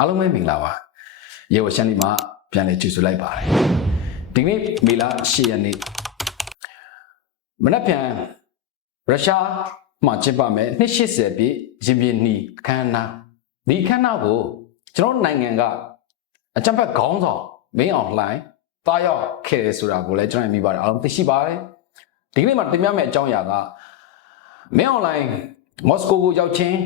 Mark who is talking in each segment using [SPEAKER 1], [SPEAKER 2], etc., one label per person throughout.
[SPEAKER 1] အားလုံးပဲမင်္ဂလာပါရေဝရှန်ဒီမှာပြန်လည်ကြိုဆိုလိုက်ပါတယ်ဒီနေ့မေလ10ရက်နေ့မနက်ဖြန်ရုရှားမှာကျင်းပမယ်280ပြည့်ရင်ပြင်းနီအခမ်းအနားဒီအခမ်းအနားကိုကျွန်တော်နိုင်ငံကအကြံဖက်ခေါင်းဆောင်မင်းအောင်လှိုင်တားရောက်ခဲ့တယ်ဆိုတာကိုလည်းကျွန်တော်မြင်ပါတယ်အားလုံးသိရှိပါတယ်ဒီကနေ့မှာတင်ပြမယ့်အကြောင်းအရာကမင်းအောင်လှိုင်မော်စကိုကိုရောက်ချင်း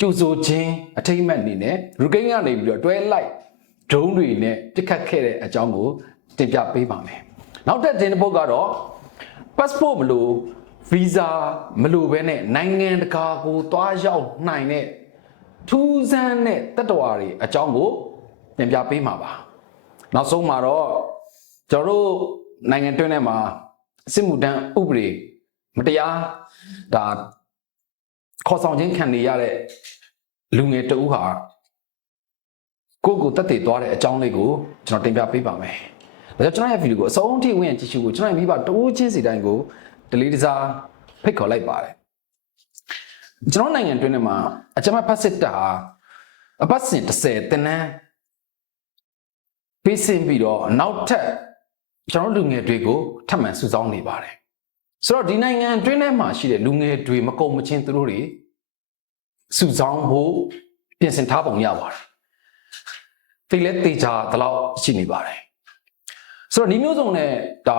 [SPEAKER 1] ကျူဆိုချင်းအထိမ့်အမှတ်အနေနဲ့ယူကရိန်းကနေပြီးတော့တွဲလိုက်ဒရုန်းတွေနဲ့ပြစ်ခတ်ခဲ့တဲ့အကြောင်းကိုတင်ပြပေးပါမယ်နောက်ထပ်တင်တဲ့ပုတ်ကတော့ passport မလို့ visa မလို့ပဲနဲ့နိုင်ငံတကာကိုသွားရောက်နိုင်တဲ့ထူးဆန်းတဲ့တက်တော်တွေအကြောင်းကိုပြန်ပြပေးမှာပါနောက်ဆုံးမှာတော့ကျွန်တော်တို့နိုင်ငံတွင်းထဲမှာစစ်မှုထမ်းဥပဒေမတရားဒါ ခေါ်ဆောင်ခြင်းခံနေရတဲ့လူငယ်တဦးဟာကိုယ့်ကိုယ်တက်တည်သွားတဲ့အကြောင်းလေးကိုကျွန်တော်တင်ပြပေးပါမယ်။ဒါကြောင့်ကျွန်တော်ရဲ့ဗီဒီယိုကိုအဆုံးထိဝင်ကြည့်ရှုဖို့ကျွန်တော်ရဲ့မိဘတဦးချင်းစီတိုင်းကိုဒလီတစားဖိတ်ခေါ်လိုက်ပါတယ်။ကျွန်တော်နိုင်ငံတွင်းထဲမှာအကြမ်းဖက်စစ်တပ်ဟာအပတ်စဉ်30တင်နန်းပေးစင်ပြီးတော့နောက်ထပ်ကျွန်တော်လူငယ်တွေကိုထပ်မံစုဆောင်းနေပါတယ်။ ဆိုတော့ဒီနိုင်ငံတွင်းထဲမှာရှိတဲ့လူငယ်တွေမကုန်မချင်းသူတို့တွေစုဆောင်းဖို့ပြင်ဆင်ထားပုံရပါတယ်။ဒီလက်တေချာဒီလောက်ရှိနေပါတယ်။ဆိုတော့ဒီမျိုးစုံနဲ့ဒါ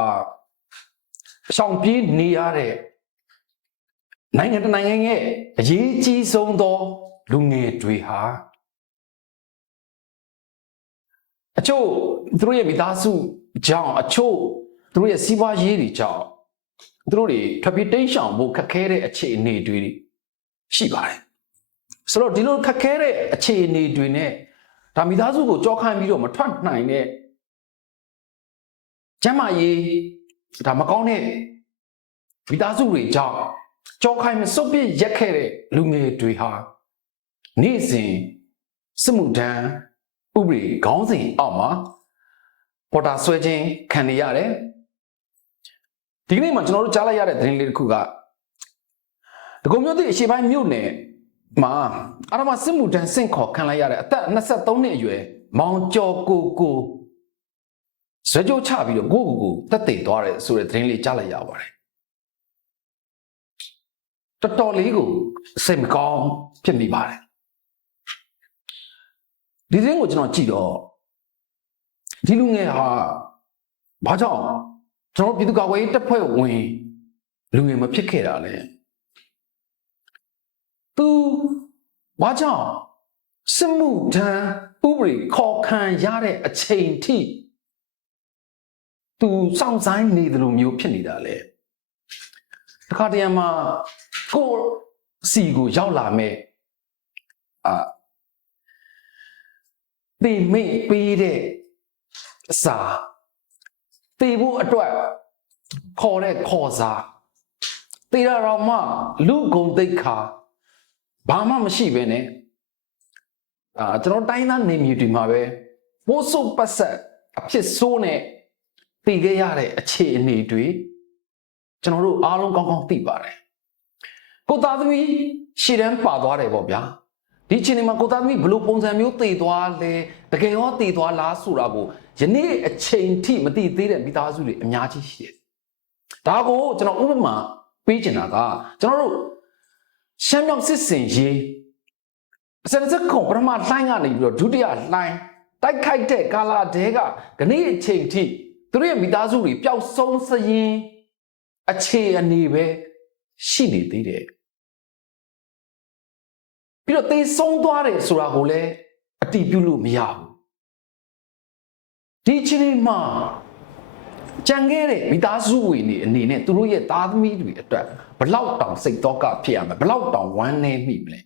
[SPEAKER 1] ရှောင်ပြေးနေရတဲ့နိုင်ငံတစ်နိုင်ငံရဲ့အရေးကြီးဆုံးသောလူငယ်တွေဟာအချို့သူတို့ရဲ့မိသားစုကြောင့်အချို့သူတို့ရဲ့စီးပွားရေးတွေကြောင့် သူတို့တွေထွက်ပြေးတိမ်းရှောင်ဖို့ခက်ခဲတဲ့အခြေအနေတွေရှိပါတယ်ဆိုတော့ဒီလိုခက်ခဲတဲ့အခြေအနေတွေနဲ့ဒါမိသားစုကိုကြောခိုင်းပြီးတော့မထွက်နိုင်တဲ့ကျမ်းမာရေးဒါမကောင်းတဲ့မိသားစုတွေကြောင့်ကြောခိုင်းမစုပ်ပြစ်ရက်ခဲ့တဲ့လူငယ်တွေဟာနေ့စဉ်စစ်မှုထမ်းဥပဒေခေါင်းစဉ်အောက်မှာပေါ်တာဆွဲခြင်းခံနေရတယ် ဒီကနေ့မှာကျွန်တော်တို့ကြားလိုက်ရတဲ့သတင်းလေးတစ်ခုကဒဂုံမျိုးသည့်အရှိပိုင်းမြို့နယ်မှာအရမစစ်မှုထမ်းစင့်ခေါ်ခံလိုက်ရတဲ့အသက်23နှစ်အရွယ်မောင်ကျော်ကိုကိုဇွဲကြိုးချပြီးတော့ကိုကိုကိုတက်သိသွားတယ်ဆိုတဲ့သတင်းလေးကြားလိုက်ရပါတယ်တော်တော်လေးကိုစိတ်မကောင်းဖြစ်နေပါတယ်ဒီသတင်းကိုကျွန်တော်ကြည့်တော့ဒီလူငယ်ဟာဘာကြောင့် ကျွန်တော်ပြည်သူ့ကာကွယ်ရေးတပ်ဖွဲ့ဝင်လူငယ်မဖြစ်ခဲ့တာလဲသူဘာကြောင့်စစ်မှုထမ်းဥပဒေခေါ်ခံရတဲ့အချိန်ထိသူစောင့်ဆိုင်နေတယ်လို့မျိုးဖြစ်နေတာလေတခါတရံမှာကိုယ်စီကိုရောက်လာမဲ့အာပေမိတ်ပေးတဲ့အစာ ပေဖို့အတွက်ခေါ်တဲ့ခေါ်စာတေရတော်မှလူဂုံတိတ်ခါဘာမှမရှိပဲနဲ့အာကျွန်တော်တိုင်းသားနေမြူဒီမှာပဲပိုးစုပ်ပတ်ဆက်အဖြစ်ဆိုးနဲ့တည်ခဲ့ရတဲ့အခြေအနေတွေကျွန်တော်တို့အားလုံးကောင်းကောင်းသိပါတယ်ကိုသားသမီးရှေ့တန်းပါသွားတယ်ပေါ့ဗျာဒီအချိန်မှာကိုသားသမီးဘလို့ပုံစံမျိုးတည်သွားလဲတကယ်ရောတည်သွားလားဆိုတာကို ယနေ့အချိန်ထိမသိသေးတဲ့မိသားစုတွေအများကြီးရှိတယ်ဒါကိုကျွန်တော်ဥပမာပေးချင်တာကကျွန်တော်တို့ရှမ်းမြောက်စစ်စင်ရေးအစရစခုံပထမလှိုင်းကနေပြီးတော့ဒုတိယလှိုင်းတိုက်ခိုက်တဲ့ကာလာတဲကခဏအချိန်ထိသူတို့ရဲ့မိသားစုတွေပျောက်ဆုံးစရင်အခြေအနေပဲရှိနေသေးတယ်ပြီးတော့သေဆုံးသွားတယ်ဆိုတာကိုလည်းအတိပြုလို့မရဘူး ဒီချိန်မှာကြံခဲ့တဲ့မိသားစုဝင်တွေအနေနဲ့သူတို့ရဲ့သားသမီးတွေအတွက်ဘလောက်တောင်စိတ်တော့ကဖြစ်ရမလဲဘလောက်တောင်ဝမ်းနည်းမိမလဲ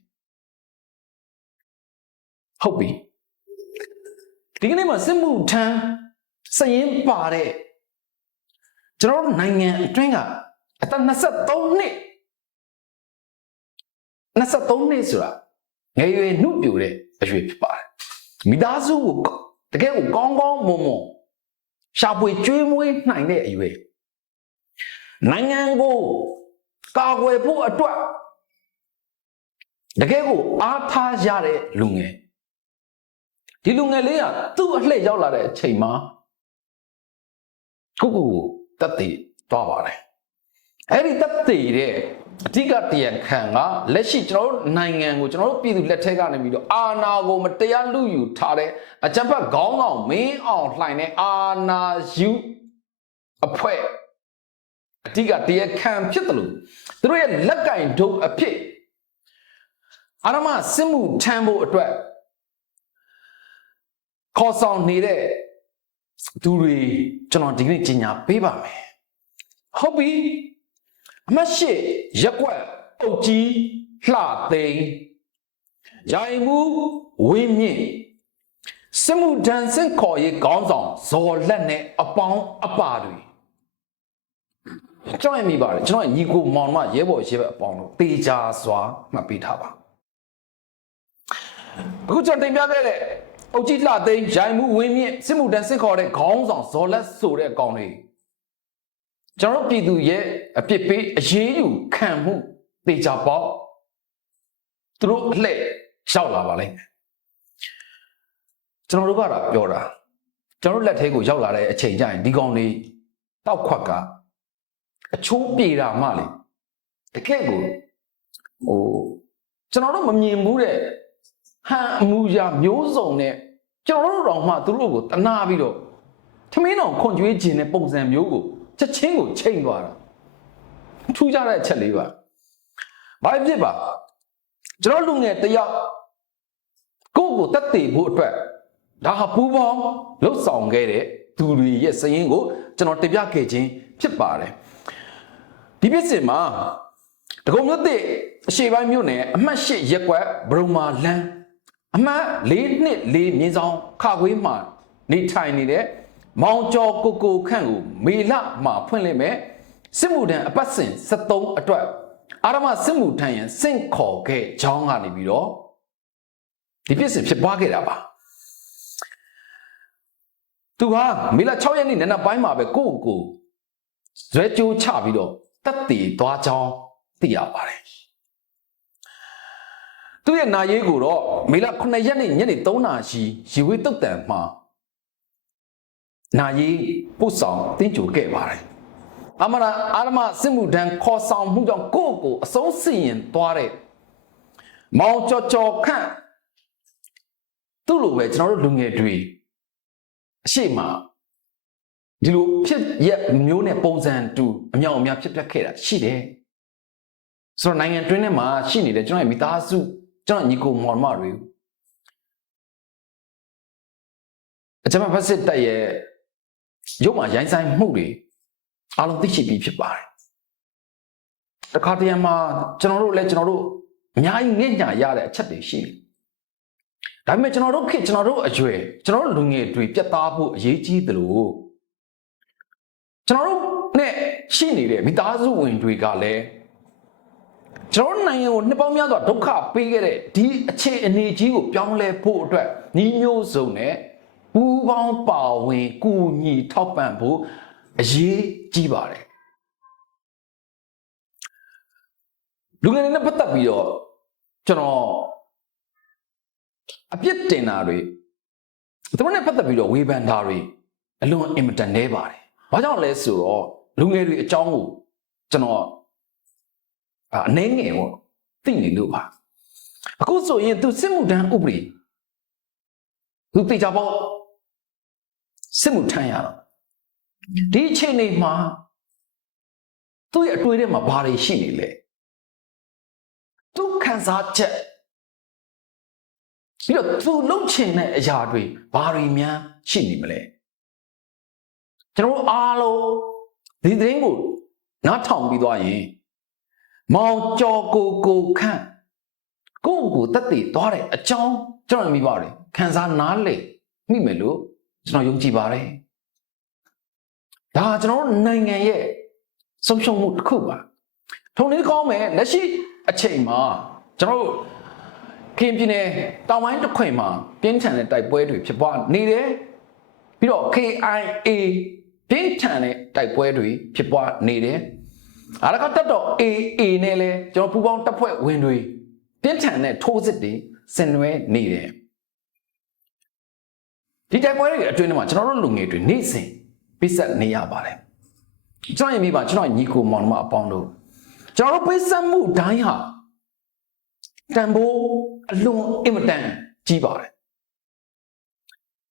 [SPEAKER 1] ဟုတ်ပြီဒီကနေ့မှာစစ်မှုထမ်းစရင်ပါတဲ့ကျွန်တော်တို့နိုင်ငံအတွင်းကအသက်23နှစ်23နှစ်ဆိုတာငယ်ရွယ်နှုတ်ပြိုတဲ့အရွယ်ဖြစ်ပါတယ်မိသားစုကို တကယ်ကိုကောင်းကောင်းမွန်မွန်ရှာဖွေကျွေးမွေးနိုင်တဲ့အရွယ်နိုင်ငံကိုကာကွယ်ဖို့အတွက်တကယ်ကိုအားထားရတဲ့လူငယ်ဒီလူငယ်လေးကသူ့အလှည့်ရောက်လာတဲ့အချိန်မှာကိုကိုကိုတက်တည်သွားပါတယ်အဲ့ဒီတက်တည်တဲ့ အဓိကတရားခံကလက်ရှိကျွန်တော်တို့နိုင်ငံကိုကျွန်တော်တို့ပြည်သူလက်ထက်ကနေပြီးတော့အာဏာကိုမတရားလူယူထားတဲ့အကြမ်းဖက်ခေါင်းဆောင်မင်းအောင်လှိုင်တဲ့အာဏာယူအဖွဲ့အဓိကတရားခံဖြစ်တယ်လို့သူတို့ရဲ့လက်ကင်ဒုတ်အဖြစ်အာရမစစ်မှုထမ်းဖို့အတွက်ခေါ်ဆောင်နေတဲ့သူတွေကျွန်တော်ဒီကနေ့ကြီးညာပေးပါမယ်ဟုတ်ပြီ အမတ်ရှိရက်ွက်အုတ်ကြီးလှသိန်းရိုင်မှုဝင်းမြင့်စစ်မှုထမ်းစင်ခေါ်ရေးခေါင်းဆောင်ဇော်လက်နဲ့အပေါင်းအပါတွေကျွန်တော်ရမိပါတယ်ကျွန်တော်ညီကိုမောင်မရဲဘော်ရဲဘက်အပေါင်းလို့တေချာစွာမှတ်ပေးထားပါအခုကျွန်တော်တင်ပြခဲ့တဲ့အုတ်ကြီးလှသိန်းရိုင်မှုဝင်းမြင့်စစ်မှုထမ်းစင်ခေါ်တဲ့ခေါင်းဆောင်ဇော်လက်ဆိုတဲ့အကောင်တွေ ကျွန်တော်ပြည်သူရဲ့အပြစ်ပေးအရေးယူခံမှုတေချာပေါက်သူတို့အလှည့်ရောက်လာပါလိမ့်မယ်ကျွန်တော်တို့ကတော့ပြောတာကျွန်တော်တို့လက်ထဲကိုရောက်လာတဲ့အချိန်ကျရင်ဒီကောင်လေးတောက်ခွက်ကအချိုးပြေတာမှလေတကယ့်ကိုဟိုကျွန်တော်တို့မမြင်ဘူးတဲ့ဟန်အမူအရာမျိုးစုံနဲ့ကျွန်တော်တို့တော့မှသူတို့ကိုတနာပြီးတော့ထမင်းတော်ခွန်ကျွေးခြင်းတဲ့ပုံစံမျိုးကို ချက်ချင်းကိုချိန်သွားတာထူးခြားတဲ့အချက်လေးပါဘာဖြစ်ပါကျွန်တော်လူငယ်တယောက်ကိုယ့်ကိုတက်တည်ဖို့အတွက်ဒါဟာပူပေါင်းလှုပ်ဆောင်ခဲ့တဲ့သူတွေရဲ့စရင်ကိုကျွန်တော်တင်ပြခဲ့ခြင်းဖြစ်ပါတယ်ဒီပြစ်စင်မှာတကုံမြို့သစ်အရှိပိုင်းမြို့နယ်အမှတ်၈ရက်ကွက်ဘရုံမာလန်းအမှတ်၄နှစ်၄မြင်းဆောင်ခခွေးမှာနေထိုင်နေတဲ့ မောင်ကျော်ကိုကိုခန့်ကိုမေလမှာဖွင့်လှစ်မဲ့စစ်မှုထမ်းအပတ်စဉ်73အတွက်အာရမစစ်မှုထမ်းရန်စင့်ခေါ်ခဲ့ကြောင်းကနေပြီးတော့ဒီပြစ်စင်ဖြစ်ပွားခဲ့တာပါသူဟာမေလ6ရက်နေ့နံနက်ပိုင်းမှာပဲကိုယ့်ကိုယ်ဇွဲကြိုးချပြီးတော့တက်တည်သွားကြောင်းသိရပါတယ်သူ့ရဲ့နာရေးကိုတော့မေလ9ရက်နေ့ညနေ3နာရီရီဝေးတုတ်တန်မှာ နာရေးပို့ဆောင်တင်းကြိုခဲ့ပါတယ်အမရာအာရမစစ်မှုထမ်းခေါ်ဆောင်မှုကြောင့်ကိုယ့်ကိုအဆုံးစီရင်သွားတဲ့မောင်ကြော်ကြော်ခန့်သူ့လိုပဲကျွန်တော်တို့လူငယ်တွေအရှိမဒီလိုဖြစ်ရက်မျိုးနဲ့ပုံစံတူအမြောက်အများဖြစ်ပျက်ခဲ့တာရှိတယ်ဆိုတော့နိုင်ငံတွင်းထဲမှာရှိနေတဲ့ကျွန်တော်ရဲ့မိသားစုကျွန်တော်ညီကိုမောင်မတွေအကြမ်းဖက်စစ်တပ်ရဲ့ ရုပ်မှာရိုင်းဆိုင်မှုတွေအားလုံးသိရှိပြီးဖြစ်ပါတယ်တခါတရံမှာကျွန်တော်တို့လည်းကျွန်တော်တို့အများကြီးငင့်ညာရတဲ့အချက်တွေရှိတယ်ဒါပေမဲ့ကျွန်တော်တို့ခေတ်ကျွန်တော်တို့အရွယ်ကျွန်တော်တို့လူငယ်တွေပြတ်သားဖို့အရေးကြီးတယ်လို့ကျွန်တော်တို့နဲ့ရှိနေတဲ့မိသားစုဝင်တွေကလည်းကျွန်တော်နိုင်ငံကိုနှစ်ပေါင်းများစွာဒုက္ခပေးခဲ့တဲ့ဒီအခြေအနေကြီးကိုပြောင်းလဲဖို့အတွက်ညီမျိုးစုံနဲ့ ပူးပေါင်းပါဝင်ကူညီထောက်ပံ့ဖို့အရေးကြီးပါတယ်လူငယ်တွေနဲ့ပတ်သက်ပြီးတော့ကျွန်တော်အပြစ်တင်တာတွေသူတို့နဲ့ပတ်သက်ပြီးတော့ဝေဖန်တာတွေအလွန်အင်မတန်နေပါတယ်။ဘာကြောင့်လဲဆိုတော့လူငယ်တွေအကြောင်းကိုကျွန်တော်အနှဲငယ်ပေါ့သိနေလို့ပါ။အခုဆိုရင်သူစစ်မှုထမ်းဥပဒေသူတေချာပေါ့ စစ်မှုထမ်းရတော့ဒီအချိန်လေးမှာသူ့ရဲ့အတွေ့အကြုံမှာဘာတွေရှိနေလဲသူခံစားချက်ပြီးတော့သူလှုပ်ချင်တဲ့အရာတွေဘာတွေများရှိနေမလဲကျွန်တော်တို့အားလုံးဒီသတင်းကိုနားထောင်ပြီးသွားရင်မောင်ကျော်ကိုကိုခန့်ကိုယ့်ကိုတက်တည်သွားတဲ့အကြောင်းကျွန်တော်မြင်ပါတယ်ခံစားနားလေမိမယ်လို့ ကျွန်တော်ယုံကြည်ပါတယ်ဒါကျွန်တော်တို့နိုင်ငံရဲ့ဆုံးရှုံးမှုတစ်ခုပါထုံလေးကောင်းမယ်လက်ရှိအချိန်မှာကျွန်တော်တို့ခင်ပြည်နယ်တောင်ပိုင်းတစ်ခွင်မှာပြင်းထန်တဲ့တိုက်ပွဲတွေဖြစ်ပွားနေတယ်ပြီးတော့ KIA ပြင်းထန်တဲ့တိုက်ပွဲတွေဖြစ်ပွားနေတယ်အားကတက်တော့ AA နဲ့လဲကျွန်တော်ပူပေါင်းတပ်ဖွဲ့ဝင်တွေပြင်းထန်တဲ့ထိုးစစ်တွေဆင်နွှဲနေတယ် ဒီတိုက်ပွဲတွေအတွင်းထဲမှာကျွန်တော်တို့လူငယ်တွေနေ့စဉ်ပိတ်ဆက်နေရပါတယ်ကျွန်တော်ရဲ့မိဘကျွန်တော်ညီကိုမောင်နှမအပေါင်းတို့ကျွန်တော်တို့ပိတ်ဆက်မှုတိုင်းဟာတန်ဖိုးအလွန်အင်မတန်ကြီးပါတယ်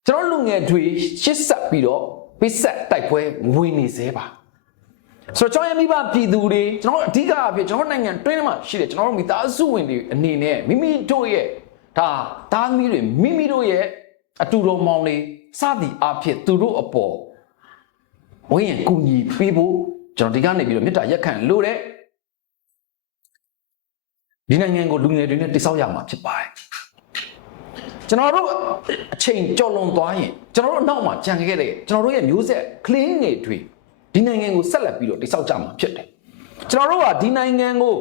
[SPEAKER 1] ကျွန်တော်လူငယ်တွေရှစ်ဆက်ပြီးတော့ပိတ်ဆက်တိုက်ပွဲဝင်နေသေးပါဆိုတော့ကျွန်တော်ရဲ့မိဘပြည်သူတွေကျွန်တော်တို့အဓိကအဖြစ်ကျွန်တော်တို့နိုင်ငံတွင်းထဲမှာရှိတယ်ကျွန်တော်တို့မိသားစုဝင်တွေအနေနဲ့မိမိတို့ရဲ့ဒါသားသမီးတွေမိမိတို့ရဲ့ အတူတော်မောင်တွေစသည်အဖြစ်သူတို့အပေါ်ဝိညာဉ်ကူညီပေးဖို့ကျွန်တော်ဒီကနေပြီးတော့မေတ္တာရက်ခံလို့တဲ့ဒီနိုင်ငံကိုလူငယ်တွေနဲ့တိစောက်ရမှာဖြစ်ပါတယ်ကျွန်တော်တို့အချိန်ကြော်လွန်သွားရင်ကျွန်တော်တို့အနောက်မှာကြံခဲ့တဲ့ကျွန်တော်တို့ရဲ့မျိုးဆက် clean တွေတွေဒီနိုင်ငံကိုဆက်လက်ပြီးတော့တိစောက်ကြမှာဖြစ်တယ်ကျွန်တော်တို့ကဒီနိုင်ငံကို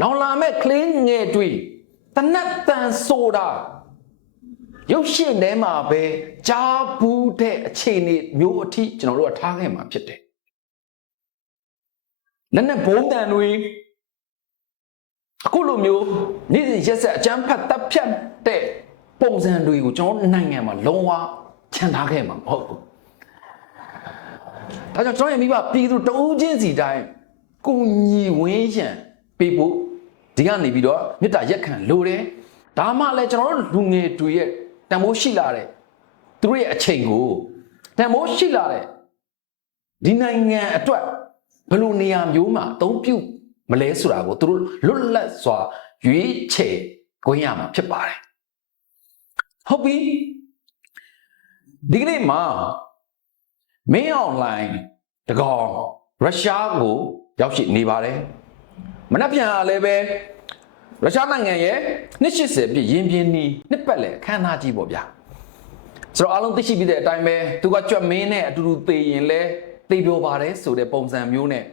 [SPEAKER 1] လောင်လာမဲ့ clean ငယ်တွေတနတ်တန်ဆိုတာ ရုပ်ရှင်ထဲမှာပဲကြားဘူးတဲ့အခြေအနေမျိုးအထိကျွန်တော်တို့ကထားခဲ့မှာဖြစ်တယ်။လက်နဲ့ဘုံတန်တွေအခုလိုမျိုးနေ့စဉ်ရက်ဆက်အကြမ်းဖက်တပ်ဖြတ်တဲ့ပုံစံတွေကိုကျွန်တော်နိုင်ငံမှာလုံးဝချန်ထားခဲ့မှာမဟုတ်ဘူး။ဒါကြောင့်ကျွန်တော်ရဲ့မိဘပြည်သူတဦးချင်းစီတိုင်းကိုညီဝင်းရံပေးဖို့ဒီကနေပြီးတော့မေတ္တာရက်ခံလိုတယ်။ဒါမှလည်းကျွန်တော်တို့လူငယ်တွေရဲ့ တန်ဖိုးရှိလာတဲ့သူတို့ရဲ့အချိန်ကိုတန်ဖိုးရှိလာတဲ့ဒီနိုင်ငံအတွက်ဘယ်လိုနေရာမျိုးမှာအသုံးပြုမလဲဆိုတာကိုသူတို့လွတ်လပ်စွာရွေးချယ်ခွင့်ရမှာဖြစ်ပါတယ်ဟုတ်ပြီဒီကနေ့မှာမင်းအွန်လိုင်းတကောင်ရုရှားကိုရောက်ရှိနေပါတယ်မနှက်ပြန်အားလည်းပဲ ရုရှားနိုင်ငံရဲ့နှစ်80ပြည့်ရင်ပြင်းနီးနှစ်ပတ်လည်အခမ်းအနားကြီးပေါ့ဗျာဆိုတော့အားလုံးသိရှိပြီးတဲ့အတိုင်းပဲသူကကြွက်မင်းနဲ့အတူတူသေရင်လဲသေပြောပါတယ်ဆိုတဲ့ပုံစံမျိုးနဲ့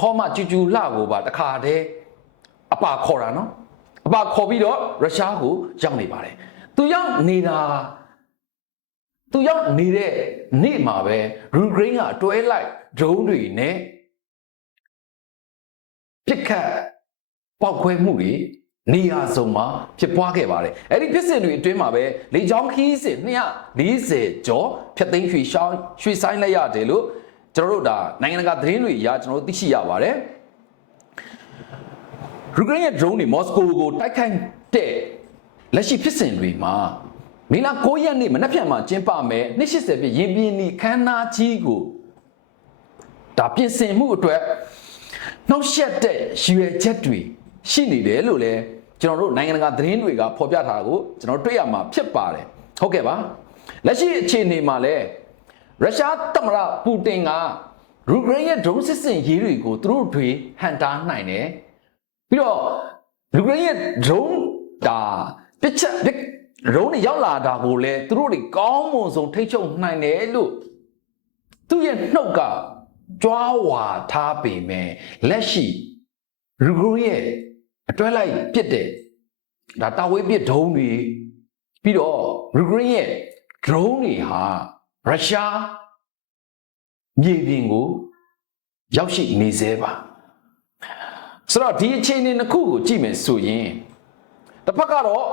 [SPEAKER 1] ခေါ်မကျူကျူလှကိုပါတခါတည်းအပါခေါ်တာနော်အပါခေါ်ပြီးတော့ရုရှားကိုရောက်နေပါတယ်သူရောက်နေတာသူရောက်နေတဲ့နေ့မှာပဲရူဂရင်းကတွဲလိုက်ဒရုန်းတွေနဲ့ပြစ်ခတ်ပောက်ခွဲမှုတွေ နေရာစုံမှာဖြစ်ပွားခဲ့ပါတယ်အဲ့ဒီဖြစ်စဉ်တွေအတွင်းမှာပဲလေချောင်းခီးစဉ်240ကျော်ဖြတ်သိမ်းရွှေရှောင်းရွှေဆိုင်လိုက်ရတယ်လို့ကျွန်တော်တို့ဒါနိုင်ငံတကာသတင်းတွေအရကျွန်တော်တို့သိရှိရပါတယ်ယူကရိန်းရဲ့ drone တွေမော်စကိုကိုတိုက်ခိုက်တဲ့လက်ရှိဖြစ်စဉ်တွေမှာမေလ9ရက်နေ့မနက်ဖြန်မှာကျင်းပမယ်280ပြည့်ရင်ပြင်းနီခမ်းနားကြီးကိုဒါပြင်ဆင်မှုအတွက်နှောက်ယှက်တဲ့ရွယ်ချက်တွေ ရှိနေတယ်လို့လည်းကျွန်တော်တို့နိုင်ငံတကာသတင်းတွေကဖော်ပြထားတာကိုကျွန်တော်တွေ့ရမှာဖြစ်ပါတယ်ဟုတ်ကဲ့ပါလက်ရှိအခြေအနေမှာလည်းရုရှားသမ္မတပူတင်ကယူကရိန်းရဲ့ drone စစ်စင်ရေးတွေကိုသူတို့တွေဟန်တာနိုင်တယ်ပြီးတော့ယူကရိန်းရဲ့ drone ဒါပစ်ချက်ပစ် drone တွေရောက်လာတာကိုလည်းသူတို့တွေကောင်းမွန်ဆုံးထိတ်ချုပ်နိုင်တယ်လို့သူ့ရဲ့နှုတ်ကကြွားဝါထားပေမဲ့လက်ရှိရူဂရရဲ့ အတွဲလိုက်ပြစ်တဲ့ဒါတာဝေးပြစ်ဒုံးတွေပြီးတော့ရူဂရရဲ့ drone တွေဟာရုရှားမြေပြင်ကိုရောက်ရှိနေသေးပါဆိုတော့ဒီအခြေအနေတစ်ခုကိုကြည့်မယ်ဆိုရင်တစ်ဖက်ကတော့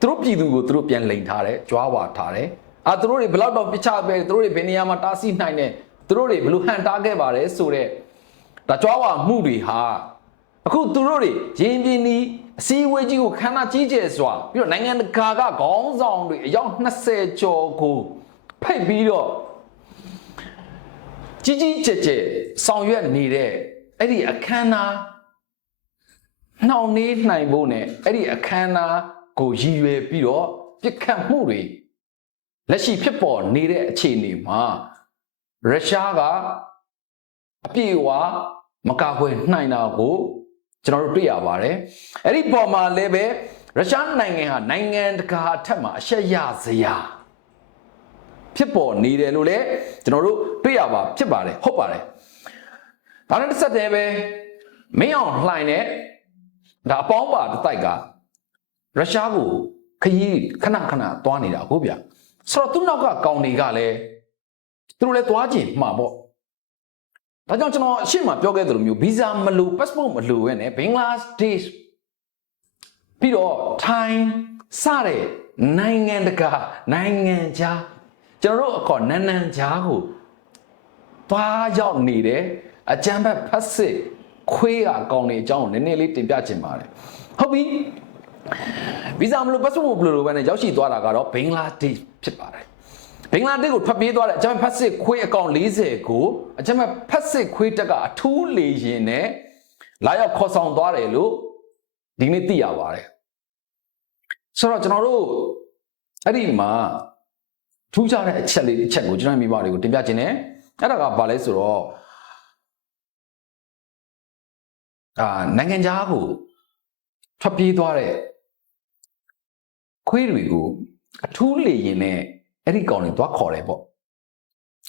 [SPEAKER 1] သူတို့ပြည်သူကိုသူတို့ပြန်လိန်ထားတယ်ကြွားဝါထားတယ်အာသူတို့တွေဘယ်တော့တော့ပြချပဲသူတို့တွေဘယ်နေရာမှာတားဆီးနိုင်တယ်သူတို့တွေဘယ်လိုဟန်တားခဲ့ပါတယ်ဆိုတော့ဒါကြွားဝါမှုတွေဟာ အခုသူတို့တွေရင်ပြင်းဒီအစည်းအဝေးကြီးကိုခမ်းနားကြီးကျယ်စွာပြီးတော့နိုင်ငံတကာကခေါင်းဆောင်တွေအယောက်20ကျော်ကိုဖိတ်ပြီးတော့ကြီးကြီးကျယ်ကျယ်ဆောင်ရွက်နေတဲ့အဲ့ဒီအခမ်းအနားနှောင့်နှေးနိုင်ဖို့ ਨੇ အဲ့ဒီအခမ်းအနားကိုရည်ရွယ်ပြီးတော့ပြစ်ခတ်မှုတွေလက်ရှိဖြစ်ပေါ်နေတဲ့အခြေအနေမှာရုရှားကအပြည့်အဝမကာကွယ်နိုင်တာကို ကျွန်တော်တို့တွေ့ရပါတယ်အဲ့ဒီပေါ်မှာလည်းပဲရုရှားနိုင်ငံဟာနိုင်ငံတကာအထက်မှာအရှက်ရစရာဖြစ်ပေါ်နေတယ်လို့လည်းကျွန်တော်တို့တွေ့ရပါဖြစ်ပါတယ်ဟုတ်ပါတယ်ဒါနဲ့တစ်ဆက်တည်းပဲမင်းအောင်လှိုင်နဲ့ဒါအပေါင်းပါတစ်တိုက်ကရုရှားကိုခရီးခဏခဏသွားနေတာဟုတ်ဗျဆိုတော့သူ့နောက်ကကောင်တွေကလည်းသူတို့လည်းသွားကျင်မှာပေါ့ ဒါကြောင့်ကျွန်တော်အရှိမပြောခဲ့သလိုမျိုးဗီဇာမလို passport မလိုပဲねဘင်္ဂလားဒေ့ရှ်ပြီးတော့ထိုင်းစတဲ့နိုင်ငံတကာနိုင်ငံခြားကျွန်တော်တို့အခေါ်နန်းနန်းခြားကိုသွားရောက်နေတယ်အကြမ်းဖက်ဖက်စစ်ခွေးကအကောင်တွေအကြောင်းကိုနည်းနည်းလေးတင်ပြချင်ပါတယ်ဟုတ်ပြီဗီဇာမလို့ပတ်စပို့မလို့ပဲနဲ့ရောက်ရှိသွားတာကတော့ဘင်္ဂလားဒေ့ရှ်ဖြစ်ပါတယ် ဘင်္ဂလားဒေ့ရှ်ကိုထွက်ပြေးသွားတဲ့အကြမ်းဖက်ဖက်စစ်ခွေးအကောင်40ကိုအကြမ်းဖက်ဖက်စစ်ခွေးတက်ကအထူးလေရင်နဲ့လာရောက်ခေါ်ဆောင်သွားတယ်လို့ဒီနေ့သိရပါတယ်ဆိုတော့ကျွန်တော်တို့အဲ့ဒီမှာထူးခြားတဲ့အချက်လေးတစ်ချက်ကိုကျွန်တော်မိဘတွေကိုတင်ပြခြင်းနဲ့အဲ့ဒါကဘာလဲဆိုတော့အာနိုင်ငံခြားကိုထွက်ပြေးသွားတဲ့ခွေးတွေကိုအထူးလေရင်နဲ့ အဲ့ဒီကောင်တွေသွားခေါ်တယ်ပေါ့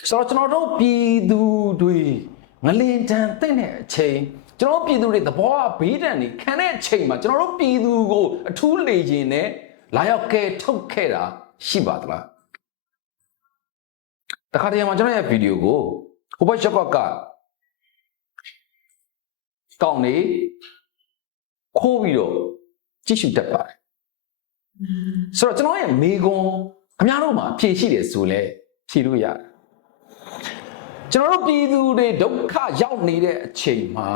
[SPEAKER 1] ဆိုတော့ကျွန်တော်တို့ပြည်သူတွေငလင်တန်တဲ့တဲ့အချိန်ကျွန်တော်တို့ပြည်သူတွေသဘောအဘေးဒဏ်တွေခံတဲ့အချိန်မှာကျွန်တော်တို့ပြည်သူကိုအထူးလေရင်နဲ့လာရောက်ကဲထုတ်ခဲ့တာရှိပါသလားတခါတည်းမှာကျွန်တော်ရဲ့ဗီဒီယိုကိုဟိုဘက်ရက်ကွက်ကကောင်းနေခိုးပြီးတော့ကြည့်ရှုတတ်ပါတယ်ဆိုတော့ကျွန်တော်ရဲ့မိကွန်း အများတို့မှာဖြည့်ရှိတယ်ဆိုလဲဖြည့်လို့ရတယ်ကျွန်တော်တို့ပြည်သူတွေဒုက္ခရောက်နေတဲ့အချိန်မှာ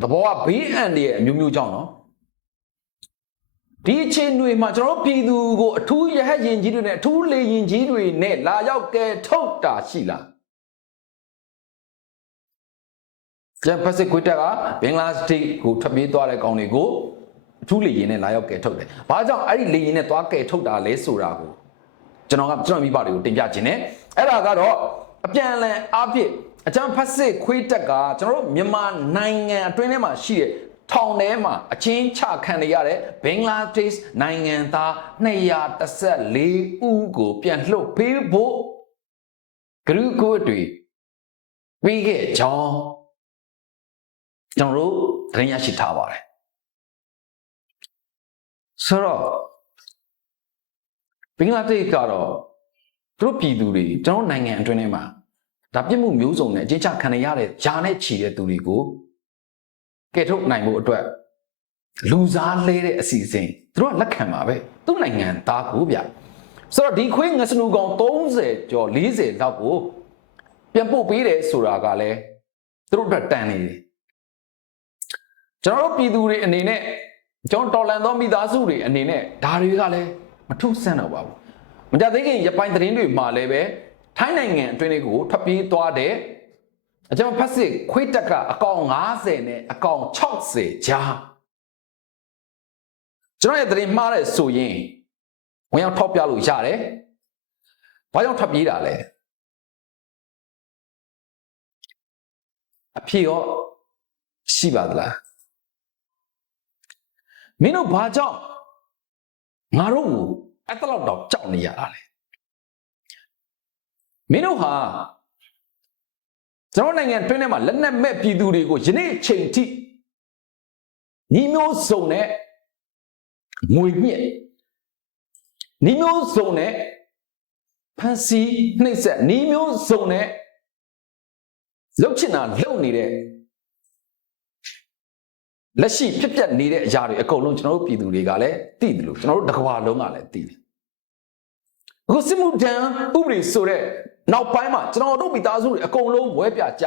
[SPEAKER 1] သဘောကဘေးအန္တရာယ်အမျိုးမျိုးကြောင့်နော်ဒီအချိန်တွေမှာကျွန်တော်တို့ပြည်သူကိုအထူးရဟတ်ရင်ကြီးတွေနဲ့အထူးလေရင်ကြီးတွေနဲ့လာရောက်ကဲထုတ်တာရှိလားကျန်ပစိကွေတက်ကဘင်္ဂလားဒေ့ရှ်ကိုထွက်ပြေးသွားတဲ့ကောင်တွေကိုအထူးလေရင်နဲ့လာရောက်ကဲထုတ်တယ်။ဘာကြောင့်အဲ့ဒီလေရင်နဲ့သွားကဲထုတ်တာလဲဆိုတာကို ကျွန်တော်ကကျွန်တော်မိဘတွေကိုတင်ပြခြင်းနဲ့အဲ့ဒါကတော့အပြန်အလှန်အပြစ်အကြံဖက်စစ်ခွေးတက်ကကျွန်တော်တို့မြန်မာနိုင်ငံအတွင်းထဲမှာရှိတဲ့ထောင်ထဲမှာအချင်းချခံနေရတဲ့ဘင်္ဂလားဒေ့ရှ်နိုင်ငံသား214ဦးကို ပြန်လှုပ်ပေးဖို့ဂရုကိုတွေပြီးခဲ့ကြောင်းကျွန်တော်တို့သတင်းရရှိထားပါတယ်ဆိုတော့ ဘင်္ဂလားဒေ့ရှ်ကတော့သူတို့ပြည်သူတွေကျွန်တော်နိုင်ငံအတွင်းထဲမှာဒါပြစ်မှုမျိုးစုံနဲ့အကျဉ်းချခံရတဲ့ဂျာနဲ့ချီတဲ့သူတွေကိုကယ်ထုတ်နိုင်ဖို့အတွက်လူစားလဲတဲ့အစီအစဉ်သူတို့ကလက်ခံပါပဲသူ့နိုင်ငံသားကိုဗျဆိုတော့ဒီခွေးငစနူကောင်30ကျော်40လောက်ကိုပြန်ပို့ပေးတယ်ဆိုတာကလည်းသူတို့အတွက်တန်နေတယ်ကျွန်တော်တို့ပြည်သူတွေအနေနဲ့ကျွန်တော်တော်လန်သောမိသားစုတွေအနေနဲ့ဒါတွေကလည်း မထုဆန်းတော့ပါဘူးမကြသေးခင်ရပိုင်းသတင်းတွေမှာလည်းပဲထိုင်းနိုင်ငံအတွင်းတွေကိုထွက်ပြေးသွားတဲ့အကျွန်တော်ဖက်စစ်ခွေးတက်ကအကောင်90နဲ့အကောင်60ကြားကျွန်တော်ရဲ့သတင်းမှားတဲ့ဆိုရင်ဝင်ရောက်ထောက်ပြလို့ရတယ်။ဘာကြောင့်ထွက်ပြေးတာလဲအဖြစ်ရောရှိပါသလားမင်းတို့ဘာကြောင့် ငါတို့ကိုအဲ့တလောက်တော့ကြောက်နေရတာလဲမင်းတို့ဟာကျွန်တော်နိုင်ငံတွင်းထဲမှာလက်နက်မဲ့ပြည်သူတွေကိုယနေ့ချိန်ထိညီမျိုးစုံနဲ့ငွေညှက်ညီမျိုးစုံနဲ့ဖန်စီနှိမ့်ဆက်ညီမျိုးစုံနဲ့လှုပ်ချင်တာလှုပ်နေတဲ့ လက်ရှိဖြစ်ပျက်နေတဲ့အရာတွေအကုန်လုံးကျွန်တော်တို့ပြည်သူတွေကလည်းသိတယ်လို့ကျွန်တော်တို့တစ်ကမ္ဘာလုံးကလည်းသိတယ်အခုစစ်မှုထမ်းဥပဒေဆိုတဲ့နောက်ပိုင်းမှာကျွန်တော်တို့မိသားစုတွေအကုန်လုံးဝဲပြကြ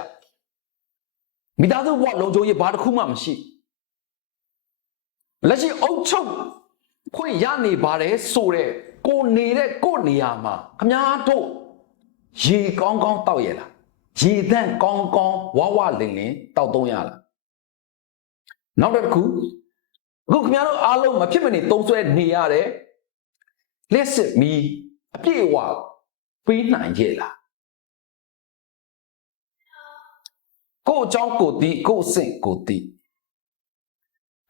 [SPEAKER 1] မိသားစုဘဝလုံခြုံရေးဘာတစ်ခုမှမရှိလက်ရှိအုပ်ချုပ်ခွင့်ရနေပါတယ်ဆိုတဲ့ကိုနေတဲ့ကိုနေရာမှာခမားတို့ရေကောင်းကောင်းတောက်ရလားရေသန့်ကောင်းကောင်းဝဝလင်လင်တောက်သုံးရလား နောက်တစ်ခုအခုခင်ဗျားတို့အားလုံးမဖြစ်မနေသုံးဆွဲနေရတဲ့လက်စစ်မီအပြည့်အဝပေးနိုင်ရဲ့လားကိုအကြောင်းကိုတီးကိုအဆင့်ကိုတီး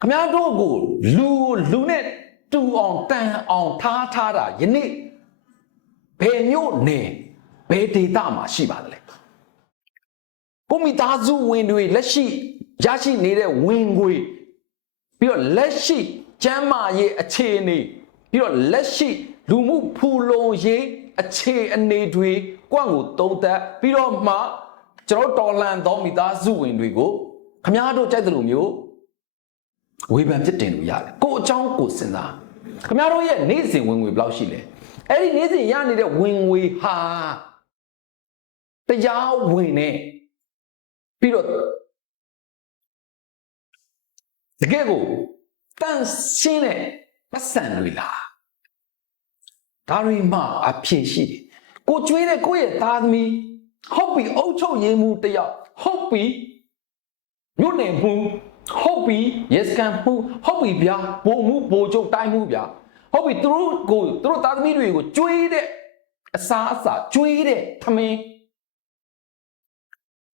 [SPEAKER 1] ခမည်းတော်ကိုလူလူနဲ့တူအောင်တန်အောင်ထားထားတာယနေ့ဘယ်မျိုးနေဘယ်ဒေတာမှာရှိပါသလဲကိုမိသားစုဝင်တွေလက်ရှိ ရရှိနေတဲ့ဝင်ငွေပြီးတော့လက်ရှိကျမ်းမာရေးအခြေအနေပြီးတော့လက်ရှိလူမှုဖူလုံရေးအခြေအနေတွေကွန့်ကိုသုံးသပ်ပြီးတော့မှကျွန်တော်တော်လန်သောမိသားစုဝင်တွေကိုခမားတို့ကြိုက်တယ်လို့မျိုးဝေဖန်ဖြစ်တင်လို့ရတယ်ကိုအကြောင်းကိုစဉ်းစားခင်ဗျားတို့ရဲ့နေ့စဉ်ဝင်ငွေဘယ်လောက်ရှိလဲအဲ့ဒီနေ့စဉ်ရနေတဲ့ဝင်ငွေဟာတရားဝင်နေပြီးတော့ တကယ်ကိုတန်ရှင်းတဲ့ပတ်စံတွေလားဒါတွေမှအဖြစ်ရှိတယ်ကိုကျွေးတဲ့ကိုယ့်ရဲ့သားသမီးဟုတ်ပြီအုတ်ချုပ်ရင်းမှုတယောက်ဟုတ်ပြီမြို့နယ်မှုဟုတ်ပြီရက်စကန်မှုဟုတ်ပြီဗျာဘုံမှုဘိုလ်ချုပ်တိုင်းမှုဗျာဟုတ်ပြီသူတို့ကိုသူတို့သားသမီးတွေကိုကျွေးတဲ့အစားအစာကျွေးတဲ့ထမင်း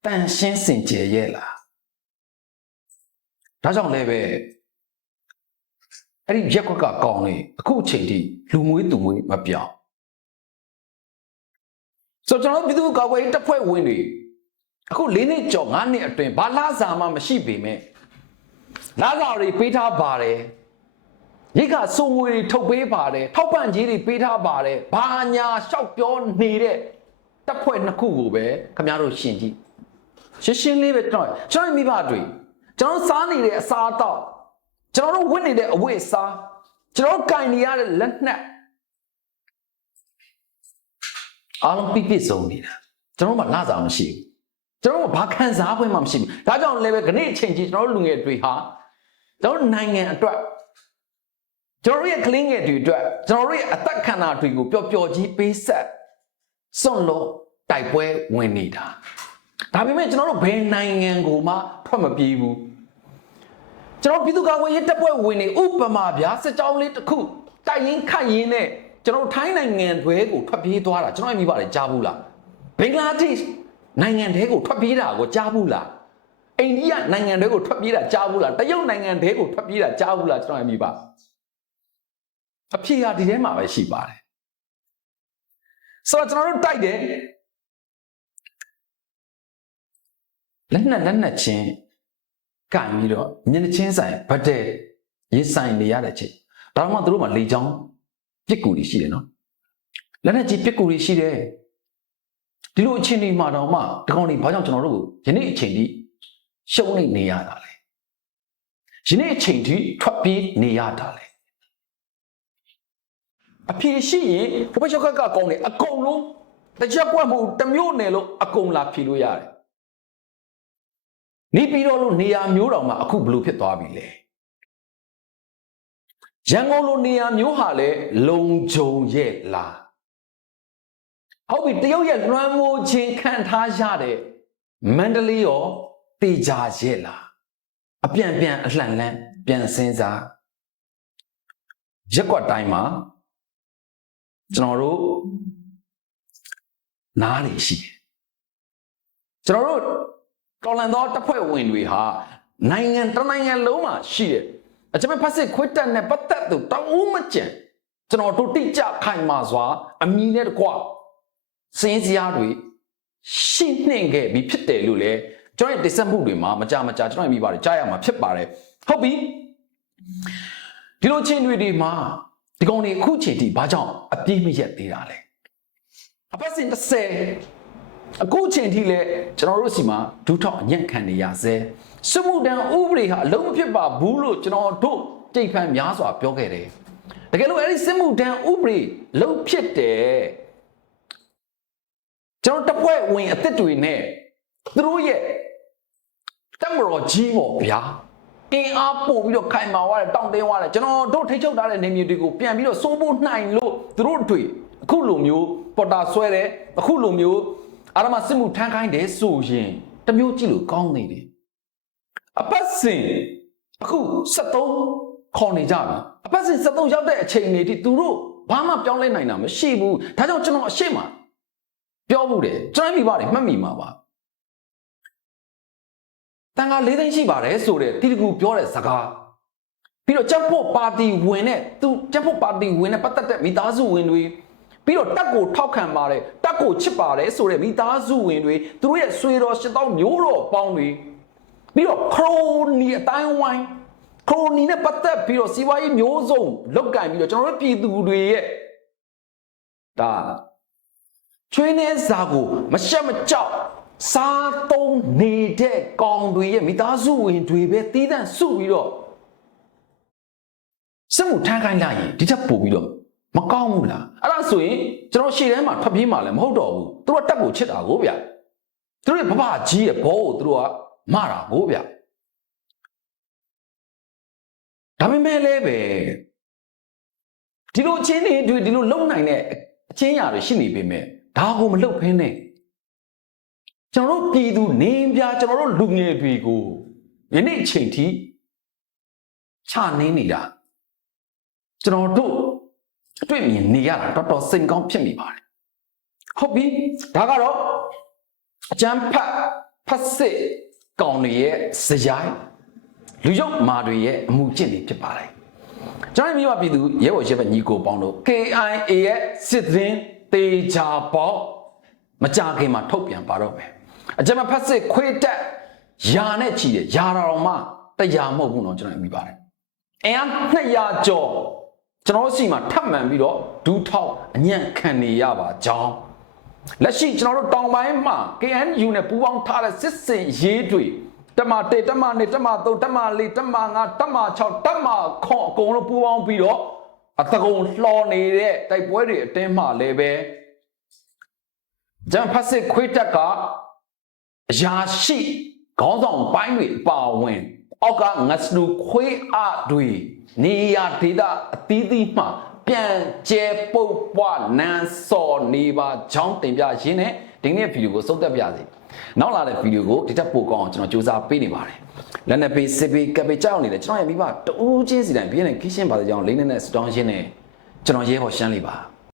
[SPEAKER 1] တန်ရှင်းစင်ကြယ်ရဲ့လား ဒါကြောင့်လည်းပဲအဲ့ဒီရက်ကွက်ကကောင်းလေအခုအချိန်ထိလူမွေးသူမွေးမပြောင်းဆိုတော့ကျွန်တော်တို့ပြည်သူ့ကာကွယ်ရေးတပ်ဖွဲ့ဝင်တွေအခု၄နှစ်ကျော်၅နှစ်အတွင်းဘာလာစာမှမရှိပေမဲ့လာစာတွေပေးထားပါတယ်ရိတ်ကစုံငွေတွေထုတ်ပေးပါတယ်ထောက်ပံ့ကြီးတွေပေးထားပါတယ်ဘာညာလျှောက်ပြောနေတဲ့တပ်ဖွဲ့နှစ်ခုကိုပဲခင်ဗျားတို့ရှင်းကြည့်ရှင်းရှင်းလေးပဲကျွန်တော်ကျွန်တော်မိဘတွေ ကျွန်တော်စားနေတဲ့အစားအသောက်ကျွန်တော်တို့ဝတ်နေတဲ့အဝတ်အစားကျွန်တော်တို့ကင်နေရတဲ့လက်နက်အားလုံးပြည့်ပြည့်စုံနေတာကျွန်တော်တို့မှလာစားမရှိဘူးကျွန်တော်တို့ဘာခံစားခွင့်မှမရှိဘူးဒါကြောင့်လည်းပဲခနေ့အချိန်ကြီးကျွန်တော်တို့လူငယ်တွေဟာကျွန်တော်တို့နိုင်ငံအတွက်ကျွန်တော်တို့ရဲ့ကလင်းငယ်တွေအတွက်ကျွန်တော်တို့ရဲ့အသက်ခန္ဓာတွေကိုပျော်ပျော်ကြီးပေးဆက်စွန့်လို့တိုက်ပွဲဝင်နေတာ ဒါပေမဲ့ကျွန်တော်တို့ဘယ်နိုင်ငံကိုမှထွက်မပြေးဘူးကျွန်တော်ပြည်သူ့ကာကွယ်ရေးတပ်ဖွဲ့ဝင်တွေဥပမာဗျာစစ်ကြောင်းလေးတစ်ခုတိုက်ရင်ခတ်ရင်နဲ့ကျွန်တော်ထိုင်းနိုင်ငံတွေကိုထွက်ပြေးသွားတာကျွန်တော်မိပါတယ်ကြားဘူးလားဘင်္ဂလားဒေ့ရှ်နိုင်ငံတွေကိုထွက်ပြေးတာကိုကြားဘူးလားအိန္ဒိယနိုင်ငံတွေကိုထွက်ပြေးတာကြားဘူးလားတရုတ်နိုင်ငံတွေကိုထွက်ပြေးတာကြားဘူးလားကျွန်တော်မိပါအဖြေဟာဒီထဲမှာပဲရှိပါတယ်ဆိုတော့ကျွန်တော်တို့တိုက်တယ် လက်နက်လက်နက်ချင်းကင်ပြီးတော့မျက်နှာချင်းဆိုင်ဗတ်တဲ့ရေးဆိုင်နေရတဲ့ချိန်ဒါမှမဟုတ်သူတို့မှလေချောင်းပြစ်ကူတွေရှိတယ်နော်လက်နက်ကြီးပြစ်ကူတွေရှိတယ်ဒီလိုအချိန်ဒီမှာတော့မှဒီကောင်တွေဘာကြောင့်ကျွန်တော်တို့ကိုယနေ့အချိန်ထိရှုံးနေနေရတာလဲယနေ့အချိန်ထိထွက်ပြေးနေရတာလဲအဖြေရှိရင်ဘုရားကျောက်ကကောင်းတယ်အကုန်လုံးတစ်ချက်ကွက်မဟုတ်တစ်မျိုးနယ်လို့အကုန်လာဖြေလို့ရတယ် နေပြီးတော့လို့နေရာမျိုးတောင်မှအခုဘလို့ဖြစ်သွားပြီလဲရန်ကုန်လိုနေရာမျိုးဟာလဲလုံခြုံရဲ့လားဟုတ်ပြီတရုတ်ရဲ့လွှမ်းမိုးခြင်းခံထားရတဲ့မန္တလေးရောတေချာရဲ့လားအပြန်ပြန်အလှန်လန်းပြန်စင်းစားရက်ကွက်တိုင်းမှာကျွန်တော်တို့နားတွေရှိတယ်ကျွန်တော်တို့ တော်လန်သောတပ်ဖွဲ့ဝင်တွေဟာနိုင်ငံတနိုင်ငံလုံးမှာရှိတယ်အကြမ်းဖက်စစ်ခွတ်တက်နဲ့ပတ်သက်သူတောင်းဦးမကျန်ကျွန်တော်တို့တိကျခိုင်မာစွာ အမီနဲ့တကွစင်းစရာတွေရှင်းနှင်ခဲ့ပြီးဖြစ်တယ်လို့လေကျွန်တော်ရဲ့တိစက်မှုတွေမှာမကြမကြကျွန်တော်မိပါတယ်ကြားရမှာဖြစ်ပါတယ်ဟုတ်ပြီဒီလိုချင်းတွေဒီမှာဒီကောင်တွေအခုချိန်ထိဘာကြောင့်အပြည့်မရက်သေးတာလဲအပတ်စဉ်30 အခုချိန်ထိလဲကျွန်တော်တို့စီမှာဒူးထောက်အညံ့ခံနေရဆဲစမှုတန်ဥပဒေဟာအလုံးမဖြစ်ပါဘူးလို့ကျွန်တော်တို့ကြိတ်ဖန်များစွာပြောခဲ့တယ်တကယ်လို့အဲ့ဒီစမှုတန်ဥပဒေလုံးဖြစ်တယ်ကျွန်တော်တပွဲဝင်အစ်စ်တွေနဲ့သူတို့ရဲ့တမတော်ကြီးပေါ့ဗျာကင်အားပို့ပြီးတော့ခိုင်မာသွားတယ်တောင့်တင်းသွားတယ်ကျွန်တော်တို့ထိချုပ်ထားတဲ့နေမြေတွေကိုပြန်ပြီးတော့စိုးဖို့နိုင်လို့သူတို့တွေအခုလိုမျိုးပေါ်တာဆွဲတယ်အခုလိုမျိုး အာရမစစ်မှုထမ်းခိုင်းတယ်ဆိုရင်တမျိုးကြည့်လို့ကောင်းနေတယ်အပတ်စဉ်အခု73ခေါ်နေကြပြီအပတ်စဉ်73ရောက်တဲ့အချိန်တွေထိသူတို့ဘာမှပြောင်းလဲနိုင်တာမရှိဘူးဒါကြောင့်ကျွန်တော်အရှိမပြောမှုတယ်ကျွန်တော်မိပါတယ်မှတ်မိမှာပါတန်ခါ၄သိန်းရှိပါတယ်ဆိုတဲ့တိတကူပြောတဲ့စကားပြီးတော့ချက်ဖို့ပါတီဝင်တဲ့သူချက်ဖို့ပါတီဝင်တဲ့ပတ်သက်တဲ့မိသားစုဝင်တွေ ပြီးတော့တက်ကိုထောက်ခံပါတယ်တက်ကိုချစ်ပါတယ်ဆိုတဲ့မိသားစုဝင်တွေသူတို့ရဲ့ဆွေတော်ရှစ်တောင်းမျိုးတော်ပေါင်းတွေပြီးတော့ခရိုနီအတိုင်းဝိုင်းခရိုနီနဲ့ပတ်သက်ပြီးတော့စီးပွားရေးမျိုးစုံလုတ်ကန်ပြီးတော့ကျွန်တော်တို့ပြည်သူတွေရဲ့ဒါချွေးနေစာကိုမရှက်မကြောက်စားသုံးနေတဲ့ကောင်တွေရဲ့မိသားစုဝင်တွေပဲတီးတန့်စုပြီးတော့စစ်မှုထမ်းခိုင်းလိုက်ရင်ဒီချက်ပို့ပြီးတော့ မကောင်းဘူးလားအဲ့ဒါဆိုရင်ကျွန်တော်ရှေ့ထဲမှာထွက်ပြေးမှလည်းမဟုတ်တော့ဘူးသူတို့ကတက်ကိုချစ်တာကိုဗျသူတို့ရဲ့ဘဘကြီးရဲ့ဘောကိုသူတို့ကမတာကိုဗျဒါပေမဲ့လည်းပဲဒီလိုအချင်းတွေတွေဒီလိုလုံနိုင်တဲ့အချင်းရာတွေရှိနေပေမဲ့ဒါကိုမလုပ်ဖင်းနဲ့ကျွန်တော်တို့ပြည်သူနေပြကျွန်တော်တို့လူငယ်တွေကိုယနေ့အချိန်ထိချနေနေတာကျွန်တော်တို့အ တွေ့အမြင်နေရတာတော်တော်စိတ်ကောင်းဖြစ်မိပါတယ်ဟုတ်ပြီဒါကတော့အကျန်းဖတ်ဖတ်စစ်ကောင်တွေရဲ့ဇယိုင်းလူရုပ်မာတွေရဲ့အမှုကျင့်တွေဖြစ်ပါတယ်ကျွန်တော်မြို့ပြည်သူရဲဘော်ရဲဘက်ညီကိုပေါင်းတို့ KIA ရဲ့စစ်သတင်းတေချာပေါက်မကြခင်မှာထုတ်ပြန်ပါတော့မယ်အကြမ်းဖတ်စစ်ခွေးတက်ယာနဲ့ချီတယ်ယာတော်မှတရားမဟုတ်ဘူးတော့ကျွန်တော်မြင်ပါတယ်အင်အား200ကျော် ကျွန်တော်တို့စီမှာထပ်မှန်ပြီးတော့ဒူးထောက်အညံ့ခံနေရပါကြောင်းလက်ရှိကျွန်တော်တို့တောင်ပိုင်းမှာ KNU နဲ့ပူးပေါင်းထားတဲ့စစ်စင်ရေးတွေတမ1တမ2တမ3တမ4တမ5တမ6တမခွန်အကုန်လုံးပူးပေါင်းပြီးတော့အတကုံလှော်နေတဲ့တိုက်ပွဲတွေအတင်းမှလည်းပဲဂျမ်ဖတ်စစ်ခွေးတက်ကအရာရှိခေါင်းဆောင်ပိုင်းတွေအပါအဝင် အောက်ကငတ်စလူခွေးအတွေနေရာဒေသအသီးသီးမှပြန်ကျဲပုတ်ပွားနန်းစော်နေပါချောင်းတင်ပြရင်းနဲ့ဒီနေ့ဗီဒီယိုကိုစုပ်တက်ပြစေနောက်လာတဲ့ဗီဒီယိုကိုဒီတက်ပို့ကောင်းအောင်ကျွန်တော်စူးစမ်းပေးနေပါတယ်လက်နဲ့ပေးစစ်ပေးကပ်ပေးကြောက်နေတယ်ကျွန်တော်ရဲ့မိဘတူးချင်းစီတိုင်းပြင်းနေခင်းရှင်းပါတဲ့ကြောင်းလေးနဲ့နဲ့စတောင်းရှင်းနေကျွန်တော်ရဲဘော်ရှမ်းလေးပါ